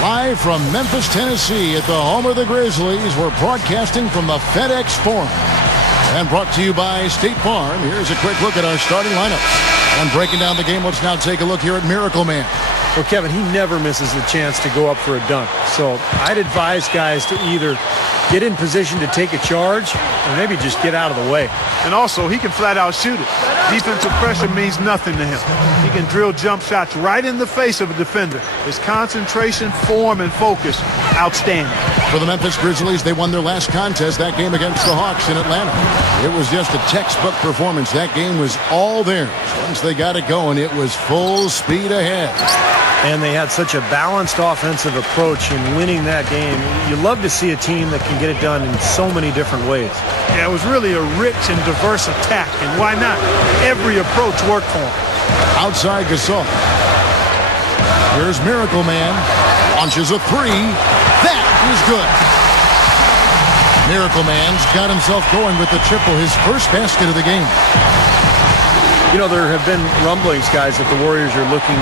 Live from Memphis, Tennessee at the home of the Grizzlies, we're broadcasting from the FedEx Forum. And brought to you by State Farm, here's a quick look at our starting lineups. And breaking down the game, let's now take a look here at Miracle Man. Well, Kevin, he never misses the chance to go up for a dunk. So I'd advise guys to either get in position to take a charge or maybe just get out of the way. And also, he can flat out shoot it. Defensive pressure means nothing to him. He can drill jump shots right in the face of a defender. His concentration, form, and focus, outstanding. For the Memphis Grizzlies, they won their last contest, that game against the Hawks in Atlanta. It was just a textbook performance. That game was all theirs. Once they got it going, it was full speed ahead. And they had such a balanced offensive approach in winning that game. You love to see a team that can get it done in so many different ways. Yeah, it was really a rich and diverse attack, and why not? Every approach worked for him. Outside Gasol. Here's Miracle Man. Launches a three. That is good. Miracle Man's got himself going with the triple, his first basket of the game. You know, there have been rumblings, guys, that the Warriors are looking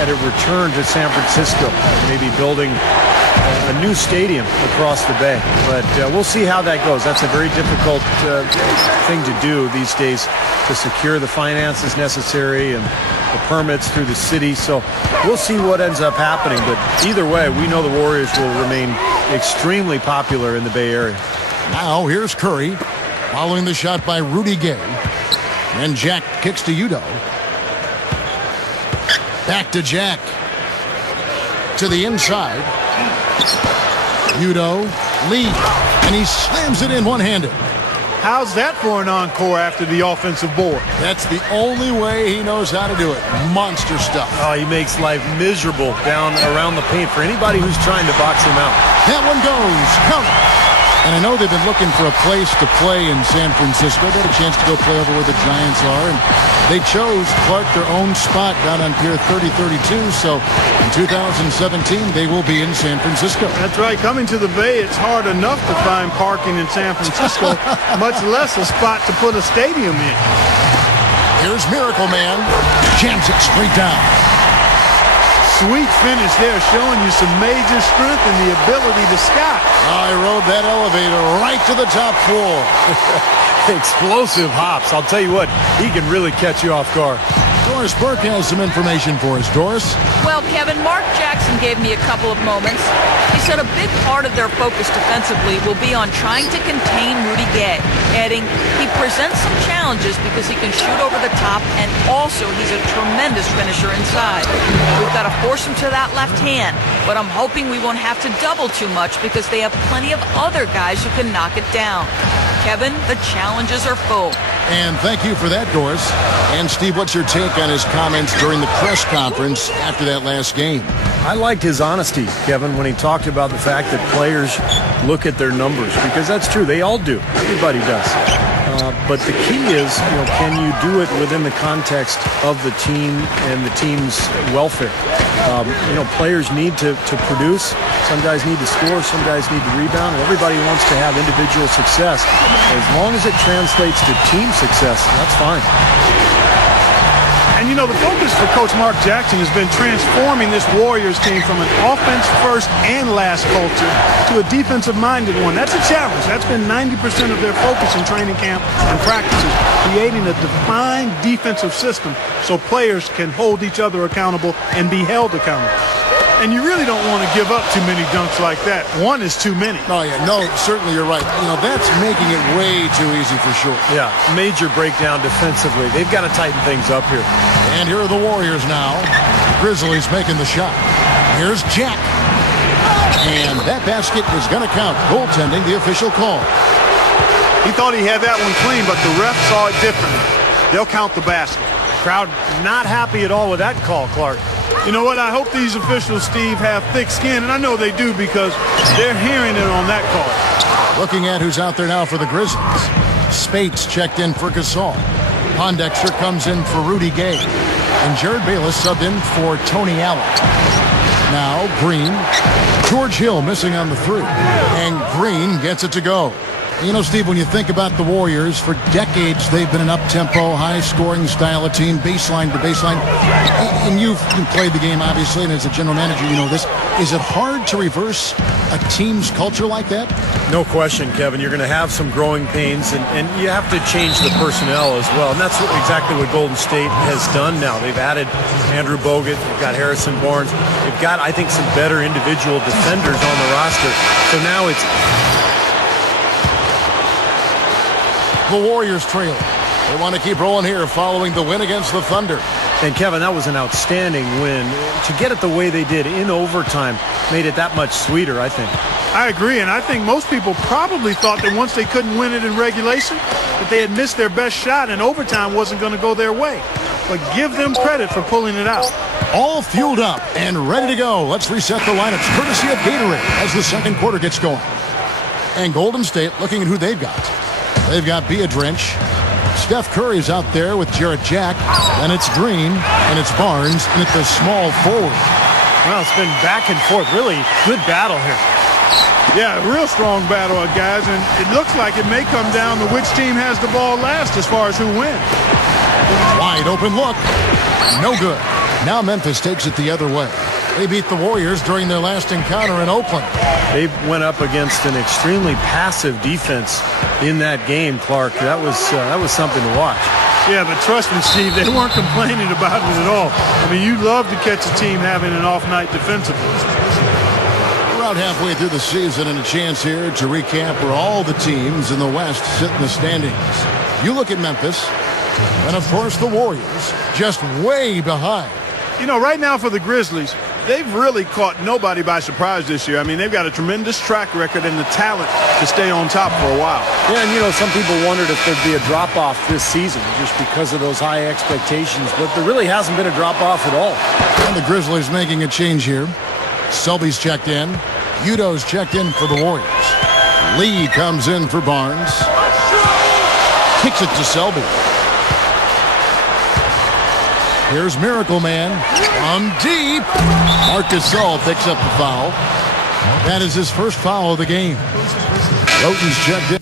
at a return to San Francisco, maybe building a new stadium across the bay. But we'll see how that goes. That's a very difficult thing to do these days, to secure the finances necessary and the permits through the city. So we'll see what ends up happening. But either way, we know the Warriors will remain extremely popular in the Bay Area. Now here's Curry, following the shot by Rudy Gay. And Jack kicks to Udo. Back to Jack. To the inside. Udo, Lee, and he slams it in one-handed. How's that for an encore after the offensive board? That's the only way he knows how to do it. Monster stuff. Oh, he makes life miserable down around the paint for anybody who's trying to box him out. That one goes. Count it. And I know they've been looking for a place to play in San Francisco. They had a chance to go play over where the Giants are. And they chose Clark their own spot down on Pier 3032. So in 2017, they will be in San Francisco. That's right. Coming to the Bay, it's hard enough to find parking in San Francisco, much less a spot to put a stadium in. Here's Miracle Man. Jams it straight down. Sweet finish there, showing you some major strength and the ability to sky. I rode that elevator right to the top floor. Explosive hops. I'll tell you what, he can really catch you off guard. Doris Burke has some information for us. Doris? Well, Kevin, Mark Jackson gave me a couple of moments. He said a big part of their focus defensively will be on trying to contain Rudy Gay, adding he presents some challenges because he can shoot over the top, and also he's a tremendous finisher inside. We've got to force him to that left hand, but I'm hoping we won't have to double too much because they have plenty of other guys who can knock it down. Kevin, the challenges are full. And thank you for that, Doris. And Steve, what's your take on his comments during the press conference after that last game? I liked his honesty, Kevin, when he talked about the fact that players look at their numbers, because that's true. They all do. Everybody does. But the key is, can you do it within the context of the team and the team's welfare? Players need to produce. Some guys need to score. Some guys need to rebound. Everybody wants to have individual success. As long as it translates to team success, that's fine. And the focus for Coach Mark Jackson has been transforming this Warriors team from an offense-first and last culture to a defensive-minded one. That's a challenge. That's been 90% of their focus in training camp and practices, creating a defined defensive system so players can hold each other accountable and be held accountable. And you really don't want to give up too many dunks like that. One is too many. Oh, yeah. No, certainly you're right. That's making it way too easy for sure. Yeah, major breakdown defensively. They've got to tighten things up here. And here are the Warriors now. Grizzlies making the shot. Here's Jack. And that basket is going to count. Goaltending, the official call. He thought he had that one clean, but the ref saw it differently. They'll count the basket. Crowd not happy at all with that call, Clark. You know what? I hope these officials, Steve, have thick skin, and I know they do because they're hearing it on that call. Looking at who's out there now for the Grizzlies. Spates checked in for Gasol. Pondexter comes in for Rudy Gay. And Jared Bayless subbed in for Tony Allen. Now Green. George Hill missing on the three. And Green gets it to go. You know, Steve, when you think about the Warriors, for decades they've been an up-tempo, high-scoring style of team, baseline to baseline. And you've played the game, obviously, and as a general manager, you know this. Is it hard to reverse a team's culture like that? No question, Kevin. You're going to have some growing pains, and you have to change the personnel as well. And that's exactly what Golden State has done now. They've added Andrew Bogut. They've got Harrison Barnes. They've got, I think, some better individual defenders on the roster. So now it's... The Warriors trail. They want to keep rolling here following the win against the Thunder. And, Kevin, that was an outstanding win. To get it the way they did in overtime made it that much sweeter, I think. I agree, and I think most people probably thought that once they couldn't win it in regulation, that they had missed their best shot and overtime wasn't going to go their way. But give them credit for pulling it out. All fueled up and ready to go. Let's reset the lineups courtesy of Gatorade as the second quarter gets going. And Golden State looking at who they've got. They've got Drench. Steph Curry's out there with Jarrett Jack. And it's Green, and it's Barnes, and it's the small forward. Well, it's been back and forth. Really good battle here. Yeah, real strong battle, guys, and it looks like it may come down to which team has the ball last as far as who wins. Wide open look. No good. Now Memphis takes it the other way. They beat the Warriors during their last encounter in Oakland. They went up against an extremely passive defense in that game, Clark. That was something to watch. Yeah, but trust me, Steve, they weren't complaining about it at all. I mean, you love to catch a team having an off night defensively. About halfway through the season and a chance here to recap where all the teams in the West sit in the standings. You look at Memphis, and of course the Warriors, just way behind. You know, right now for the Grizzlies, they've really caught nobody by surprise this year. I mean, they've got a tremendous track record and the talent to stay on top for a while. Yeah, and you know, some people wondered if there'd be a drop-off this season just because of those high expectations, but there really hasn't been a drop-off at all. And the Grizzlies making a change here. Selby's checked in. Udo's checked in for the Warriors. Lee comes in for Barnes. Kicks it to Selby. Here's Miracle Man from deep. Marc Gasol picks up the foul. That is his first foul of the game. Roten's checked in.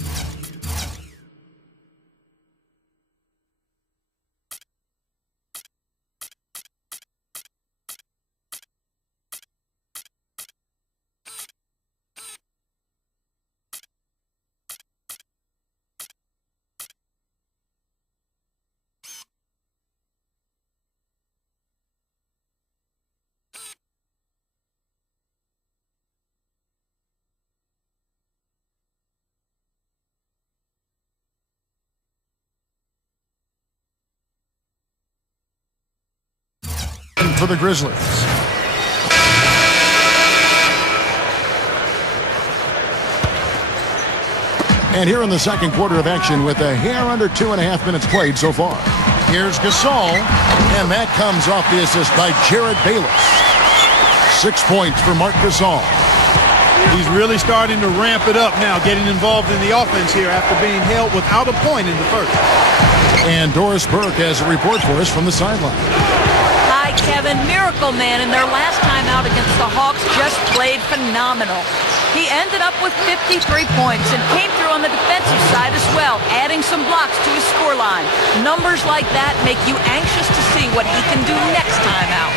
For the Grizzlies. And here in the second quarter of action with a hair under 2.5 minutes played so far. Here's Gasol, and that comes off the assist by Jared Bayless. 6 points for Marc Gasol. He's really starting to ramp it up now, getting involved in the offense here after being held without a point in the first. And Doris Burke has a report for us from the sideline. Kevin, Miracle Man in their last time out against the Hawks just played phenomenal. He ended up with 53 points and came through on the defensive side as well, adding some blocks to his scoreline. Numbers like that make you anxious to see what he can do next time out.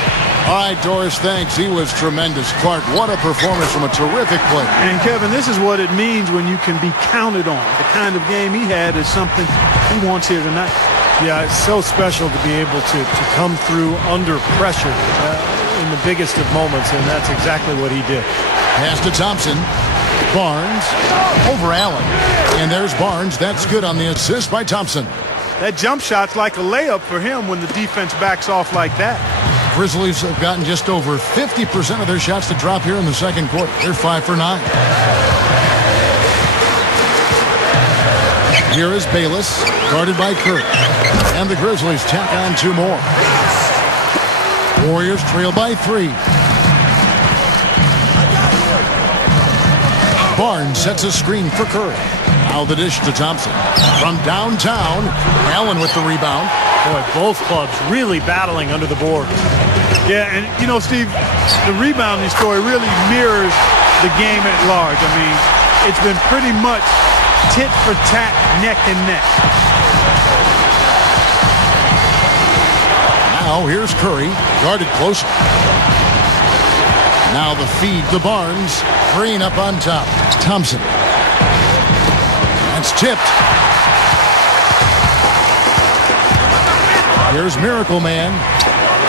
All right, Doris, thanks. He was tremendous. Clark, what a performance from a terrific play. And, Kevin, this is what it means when you can be counted on. The kind of game he had is something he wants here tonight. Yeah, it's so special to be able to come through under pressure in the biggest of moments, and that's exactly what he did. Pass to Thompson. Barnes over Allen. And there's Barnes. That's good on the assist by Thompson. That jump shot's like a layup for him when the defense backs off like that. Grizzlies have gotten just over 50% of their shots to drop here in the second quarter. They're 5 for 9. Here is Bayless, guarded by Curry. And the Grizzlies tack on 2 more. Warriors trail by 3. Barnes sets a screen for Curry. Now the dish to Thompson. From downtown, Allen with the rebound. Boy, both clubs really battling under the board. Yeah, and, you know, Steve, the rebounding story really mirrors the game at large. I mean, it's been pretty much tit for tat, neck and neck. Now here's Curry, guarded close. Now the feed to Barnes. Green up on top. Thompson. That's tipped. Here's Miracle Man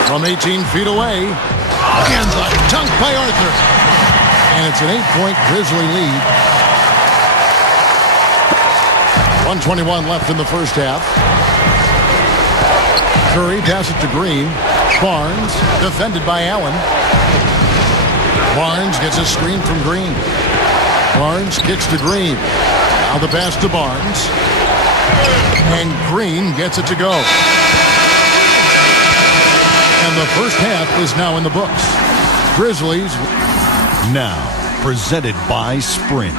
from 18 feet away. And the dunk by Arthur. And it's an 8-point Grizzly lead. 1:21 left in the first half. Curry passes it to Green. Barnes defended by Allen. Barnes gets a screen from Green. Barnes kicks to Green. Now the pass to Barnes. And Green gets it to go. And the first half is now in the books. Grizzlies. Now, presented by Sprint.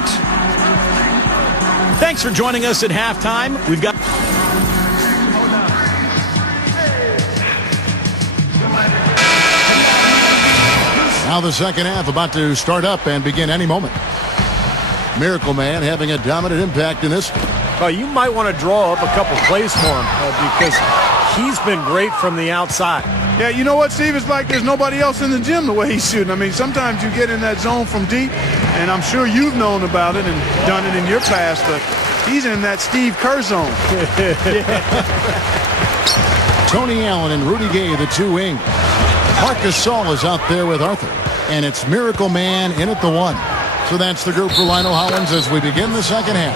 Thanks for joining us at halftime. We've got... Now the second half about to start up and begin any moment. Miracle Man having a dominant impact in this. Well, you might want to draw up a couple plays for him because he's been great from the outside. Yeah, you know what, Steve? It's like there's nobody else in the gym the way he's shooting. I mean, sometimes you get in that zone from deep, and I'm sure you've known about it and done it in your past, but he's in that Steve Kerr zone. Tony Allen and Rudy Gay, the two wing. Marcus Gasol is out there with Arthur. And it's Miracle Man in at the one. So that's the group for Lionel Hollins as we begin the second half.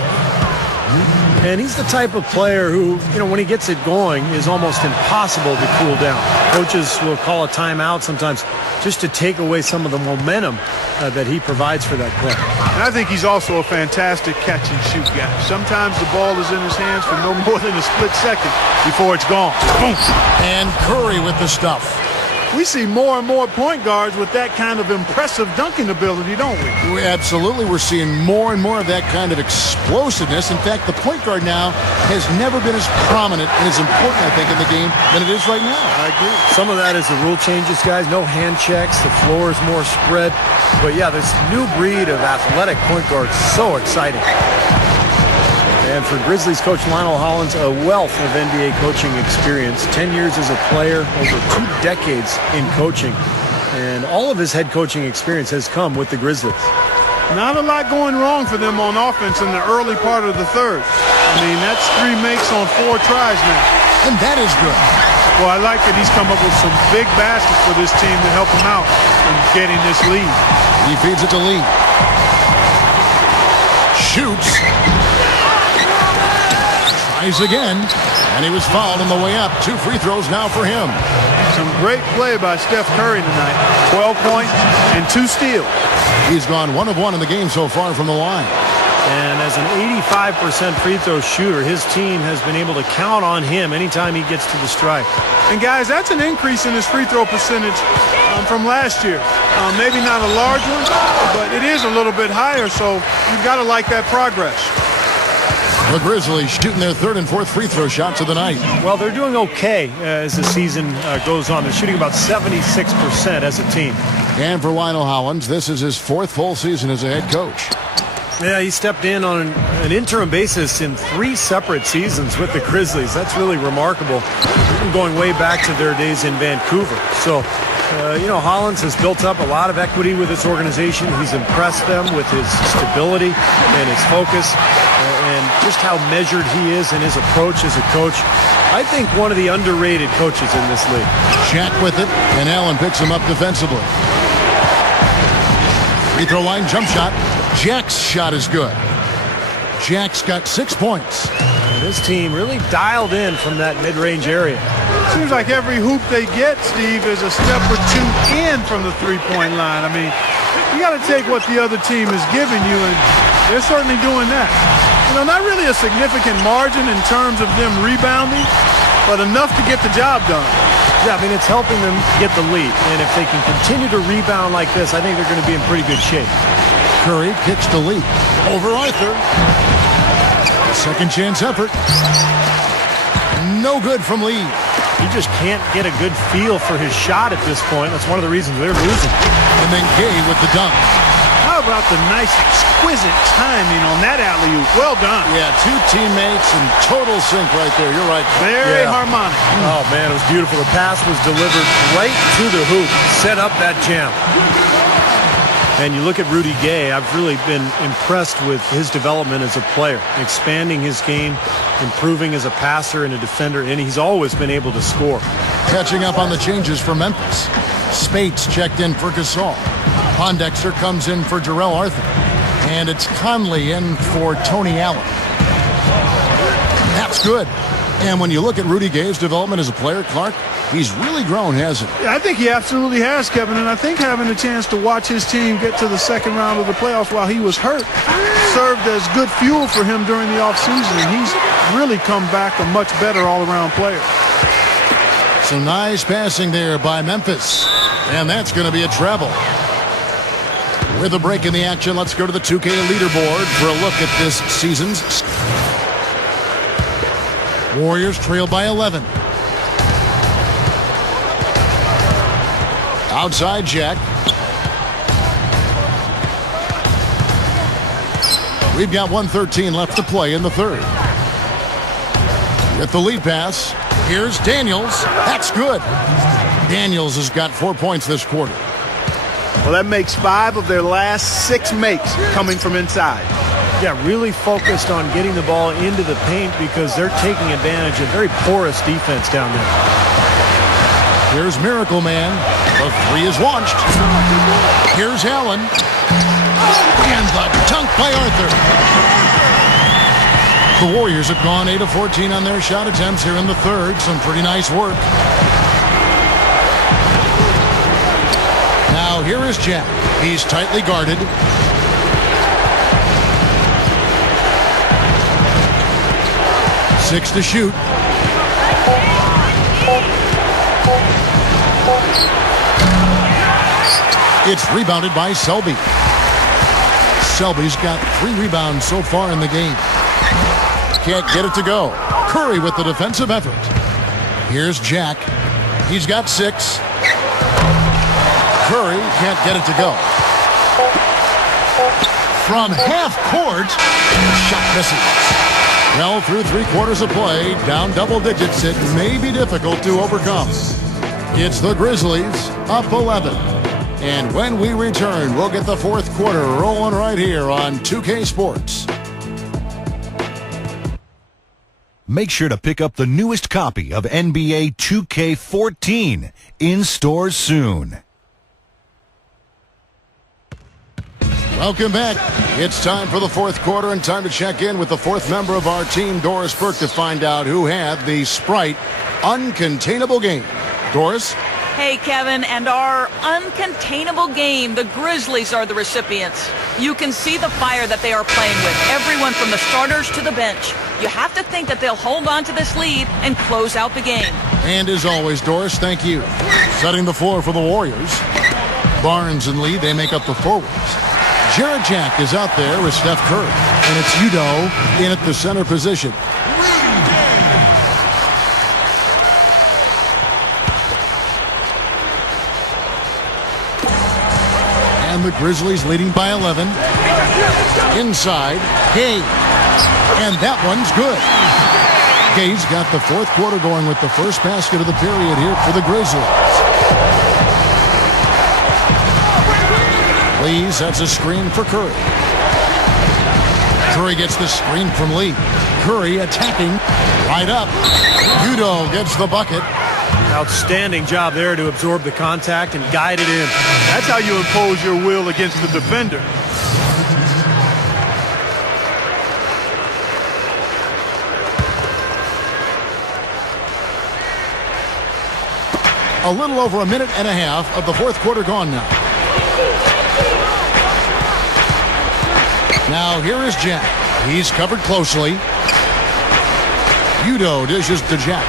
And he's the type of player who, when he gets it going, is almost impossible to cool down. Coaches will call a timeout sometimes just to take away some of the momentum that he provides for that play. And I think he's also a fantastic catch-and-shoot guy. Sometimes the ball is in his hands for no more than a split second before it's gone. Boom. And Curry with the stuff. We see more and more point guards with that kind of impressive dunking ability, don't we? Absolutely. We're seeing more and more of that kind of explosiveness. In fact, the point guard now has never been as prominent and as important, I think, in the game than it is right now. I agree. Some of that is the rule changes, guys. No hand checks. The floor is more spread. But, yeah, this new breed of athletic point guard is so exciting. And for Grizzlies coach Lionel Hollins, a wealth of NBA coaching experience. 10 years as a player, over 2 decades in coaching. And all of his head coaching experience has come with the Grizzlies. Not a lot going wrong for them on offense in the early part of the third. I mean, that's 3 makes on 4 tries now. And that is good. Well, I like that he's come up with some big baskets for this team to help him out in getting this lead. He feeds it to Lee. Shoots. Tries again, and he was fouled on the way up. 2 free throws now for him. Some great play by Steph Curry tonight. 12 points and 2 steals. He's gone 1 of 1 in the game so far from the line. And as an 85% free throw shooter, his team has been able to count on him anytime he gets to the stripe. And guys, that's an increase in his free throw percentage from last year. Maybe not a large one, but it is a little bit higher, so you've got to like that progress. The Grizzlies shooting their 3rd and 4th free throw shots of the night. Well, they're doing okay as the season goes on. They're shooting about 76% as a team. And for Lionel Hollins, this is his 4th full season as a head coach. Yeah, he stepped in on an interim basis in 3 separate seasons with the Grizzlies. That's really remarkable, even going way back to their days in Vancouver. So, Hollins has built up a lot of equity with this organization. He's impressed them with his stability and his focus and just how measured he is in his approach as a coach. I think one of the underrated coaches in this league. Shaq with it, and Allen picks him up defensively. Free throw line jump shot. Jack's shot is good. Jack's got 6 points. And this team really dialed in from that mid-range area. Seems like every hoop they get, Steve, is a step or 2 in from the three-point line. I mean, you got to take what the other team is giving you, and they're certainly doing that. Not really a significant margin in terms of them rebounding, but enough to get the job done. Yeah, I mean, it's helping them get the lead. And if they can continue to rebound like this, I think they're going to be in pretty good shape. Curry kicks to Lee. Over Arthur. Second chance effort. No good from Lee. He just can't get a good feel for his shot at this point. That's one of the reasons they're losing. And then Gay with the dunk. How How about the nice, exquisite timing on that alley-oop? Well done. Yeah, two teammates in total sync right there. You're right. Very harmonic. Oh, man, it was beautiful. The pass was delivered right to the hoop. Set up that jam. And you look at Rudy Gay, I've really been impressed with his development as a player, expanding his game, improving as a passer and a defender, and he's always been able to score. Catching up on the changes for Memphis. Spates checked in for Gasol. Pondexter comes in for Jarrell Arthur. And it's Conley in for Tony Allen. That's good. And when you look at Rudy Gay's development as a player, Clark, he's really grown, hasn't he? Yeah, I think he absolutely has, Kevin, and I think having a chance to watch his team get to the second round of the playoffs while he was hurt served as good fuel for him during the offseason, and he's really come back a much better all-around player. So nice passing there by Memphis, and that's going to be a travel. With a break in the action, let's go to the 2K leaderboard for a look at this season's. Warriors trail by 11. Outside Jack. We've got 1:13 left to play in the third. With the lead pass, here's Daniels. That's good. Daniels has got 4 points this quarter. Well, that makes 5 of their last 6 makes coming from inside. Yeah, really focused on getting the ball into the paint because they're taking advantage of very porous defense down there. Here's Miracle Man. The three is launched. Here's Allen. And the dunk by Arthur. The Warriors have gone 8 of 14 on their shot attempts here in the third. Some pretty nice work. Now here is Jack. He's tightly guarded. Six to shoot. It's rebounded by Selby. Selby's got 3 rebounds so far in the game. Can't get it to go. Curry with the defensive effort. Here's Jack. He's got 6. Curry can't get it to go. From half court, shot misses. Well, through 3 quarters of play, down double digits, it may be difficult to overcome. It's the Grizzlies up 11. And when we return, we'll get the fourth quarter rolling right here on 2K Sports. Make sure to pick up the newest copy of NBA 2K14 in stores soon. Welcome back. It's time for the fourth quarter and time to check in with the fourth member of our team, Doris Burke, to find out who had the Sprite uncontainable game. Doris? Hey, Kevin, and our uncontainable game, the Grizzlies are the recipients. You can see the fire that they are playing with, everyone from the starters to the bench. You have to think that they'll hold on to this lead and close out the game. And as always, Doris, thank you. Setting the floor for the Warriors. Barnes and Lee, they make up the forwards. Jarrett Jack is out there with Steph Curry. And it's Udoh in at the center position. And the Grizzlies leading by 11. Inside, Gay. And that one's good. Gay's got the fourth quarter going with the first basket of the period here for the Grizzlies. Lee sets a screen for Curry. Curry gets the screen from Lee. Curry attacking. Right up. Udoh gets the bucket. Outstanding job there to absorb the contact and guide it in. That's how you impose your will against the defender. A little over a minute and a half of the fourth quarter gone now. Now here is Jack. He's covered closely. Udoh dishes to Jack.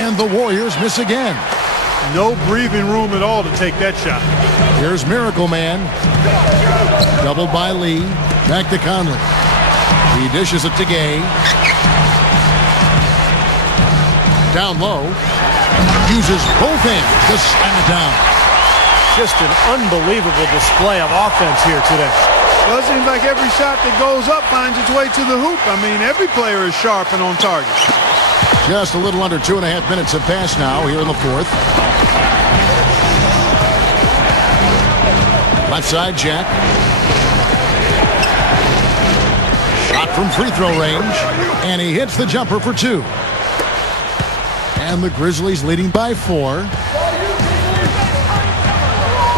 And the Warriors miss again. No breathing room at all to take that shot. Here's Miracle Man. Doubled by Lee. Back to Conley. He dishes it to Gay. Down low. Uses both hands to slam it down. Just an unbelievable display of offense here today. Well, it seems like every shot that goes up finds its way to the hoop. I mean, every player is sharp and on target. Just a little under 2.5 minutes have passed now here in the fourth. Left side, Jack. Shot from free throw range, and he hits the jumper for 2. And the Grizzlies leading by 4.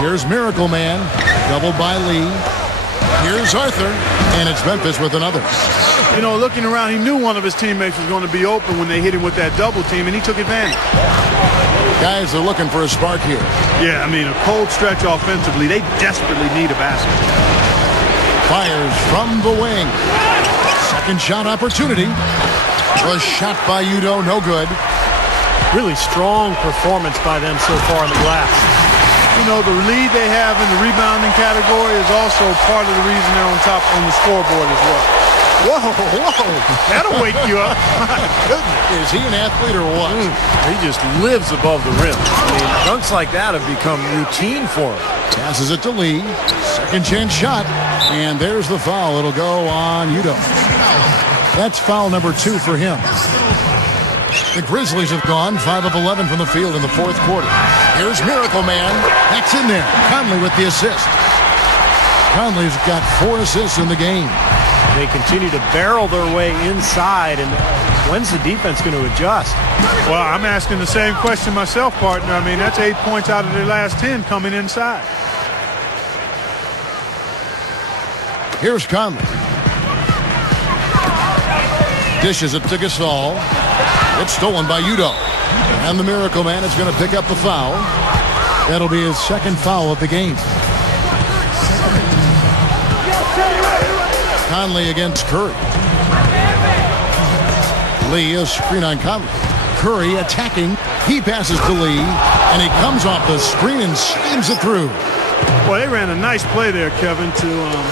Here's Miracle Man, doubled by Lee. Here's Arthur, and it's Memphis with another. You know, looking around, he knew one of his teammates was going to be open when they hit him with that double team, and he took advantage. Guys are looking for a spark here. Yeah, I mean, a cold stretch offensively. They desperately need a basket. Fires from the wing. Second shot opportunity. Was shot by Udo, no good. Really strong performance by them so far on the glass. You know, the lead they have in the rebounding category is also part of the reason they're on top on the scoreboard as well. Whoa, that'll wake you up. My goodness. Is he an athlete or what? He just lives above the rim. I mean, dunks like that have become routine for him. Passes it to Lee. Second chance shot. And there's the foul. It'll go on Udo. That's foul number 2 for him. The Grizzlies have gone 5 of 11 from the field in the fourth quarter. Here's Miracle Man. That's in there. Conley with the assist. Conley's got 4 assists in the game. They continue to barrel their way inside, and when's the defense going to adjust? Well, I'm asking the same question myself, partner. I mean, that's 8 points out of their last 10 coming inside. Here's Conley. Dishes it to Gasol. It's stolen by Udo. And the Miracle Man is going to pick up the foul. That'll be his second foul of the game. Conley against Curry. Lee, a screen on Conley. Curry attacking. He passes to Lee, and he comes off the screen and slams it through. Well, they ran a nice play there, Kevin, to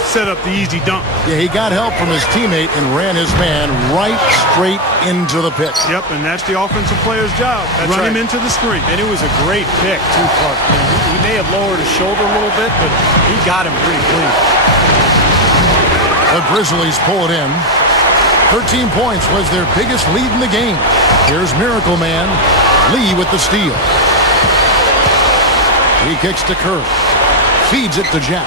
set up the easy dunk. Yeah, he got help from his teammate and ran his man right straight into the pit. Yep, and that's the offensive player's job. Run him into the screen. And it was a great pick, too, Clark. He may have lowered his shoulder a little bit, but he got him pretty clean. The Grizzlies pull it in. 13 points was their biggest lead in the game. Here's Miracle Man. Lee with the steal. He kicks to Curry. Feeds it to Jack.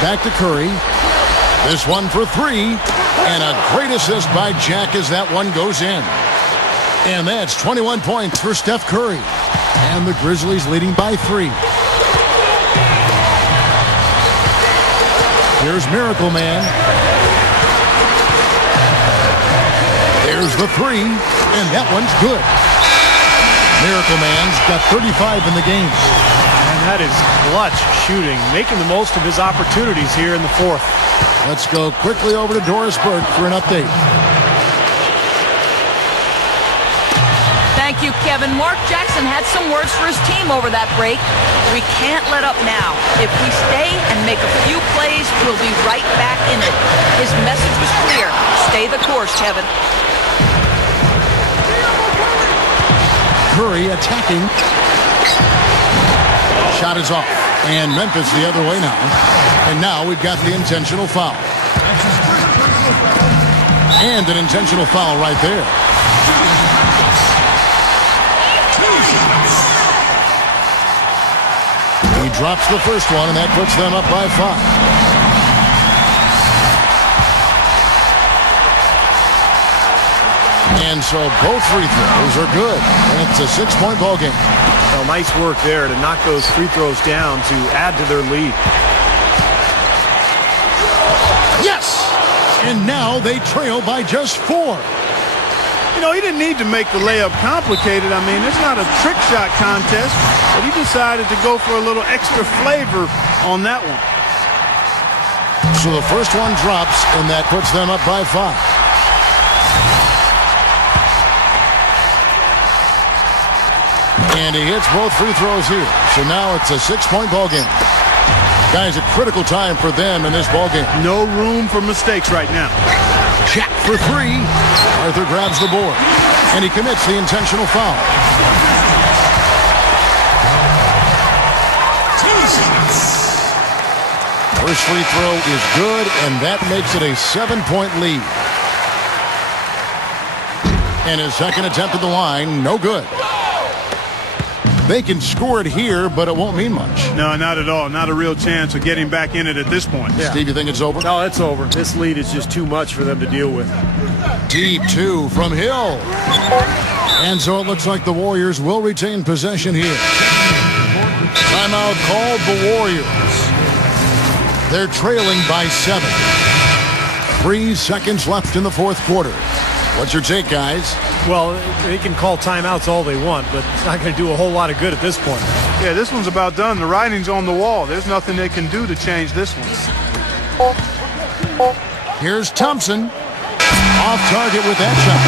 Back to Curry. This one for 3. And a great assist by Jack as that one goes in. And that's 21 points for Steph Curry. And the Grizzlies leading by 3. Here's Miracle Man. There's the 3, and that one's good. Miracle Man's got 35 in the game. And that is clutch shooting, making the most of his opportunities here in the fourth. Let's go quickly over to Doris Burke for an update. Thank you, Kevin. Mark Jackson had some words for his team over that break. We can't let up now. If we stay and make a few plays, we'll be right back in it. His message was clear. Stay the course, Kevin. Curry attacking. Shot is off. And Memphis the other way now. And now we've got the intentional foul. And an intentional foul right there. He drops the first one, and that puts them up by 5. And so both free throws are good. And it's a 6-point ball game. Well, nice work there to knock those free throws down to add to their lead. Yes! And now they trail by just 4. You know, he didn't need to make the layup complicated. I mean, it's not a trick shot contest, but he decided to go for a little extra flavor on that one. So the first one drops, and that puts them up by 5. And he hits both free throws here. So now it's a 6-point ball game. Guys, a critical time for them in this ball game. No room for mistakes right now. Jack for three. Arthur grabs the board, and he commits the intentional foul. First free throw is good, and that makes it a 7-point lead. And his second attempt at the line, no good. They can score it here, but it won't mean much. No, not at all. Not a real chance of getting back in it at this point. Yeah. Steve, you think it's over? No, it's over. This lead is just too much for them to deal with. Deep two from Hill. And so it looks like the Warriors will retain possession here. Timeout called the Warriors. They're trailing by 7. 3 seconds left in the fourth quarter. What's your take, guys? Well, they can call timeouts all they want, but it's not going to do a whole lot of good at this point. Yeah, this one's about done. The writing's on the wall. There's nothing they can do to change this one. Here's Thompson. Off target with that shot.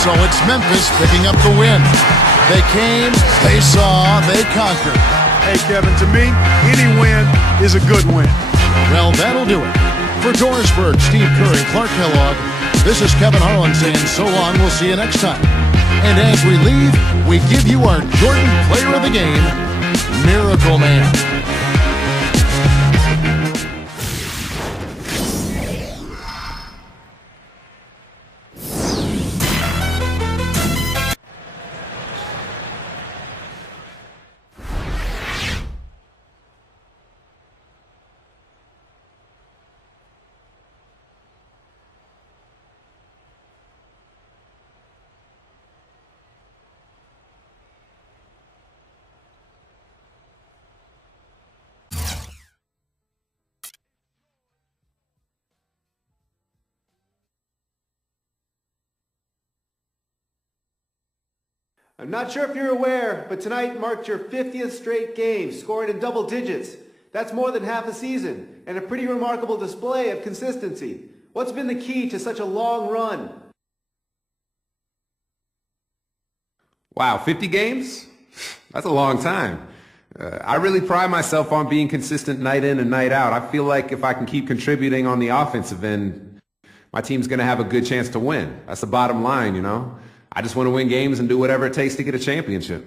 So it's Memphis picking up the win. They came, they saw, they conquered. Hey, Kevin, to me, any win is a good win. Well, that'll do it. For Dorisburg, Steve Curry, Clark Kellogg, this is Kevin Harlan saying so long. We'll see you next time. And as we leave, we give you our Jordan Player of the Game, Miracle Man. I'm not sure if you're aware, but tonight marked your 50th straight game, scoring in double digits. That's more than half a season, and a pretty remarkable display of consistency. What's been the key to such a long run? Wow, 50 games? That's a long time. I really pride myself on being consistent night in and night out. I feel like if I can keep contributing on the offensive end, my team's going to have a good chance to win. That's the bottom line, you know. I just want to win games and do whatever it takes to get a championship.